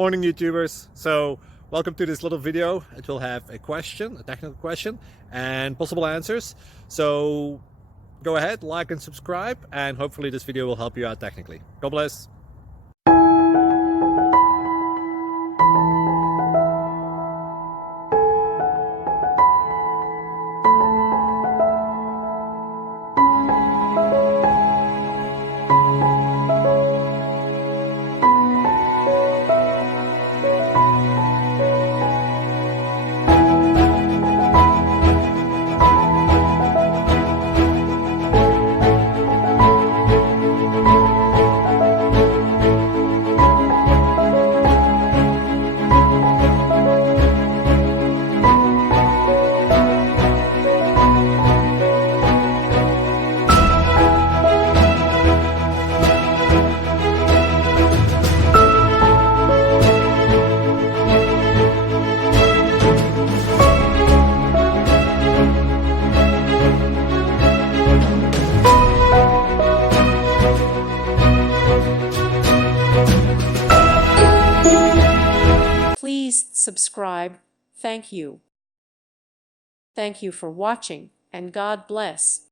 Morning YouTubers. So welcome to this little video. It will have a question, a technical question, and possible answers. So go ahead, like and subscribe, and hopefully this video will help you out technically. God bless. Please subscribe. Thank you. Thank you for watching, and God bless.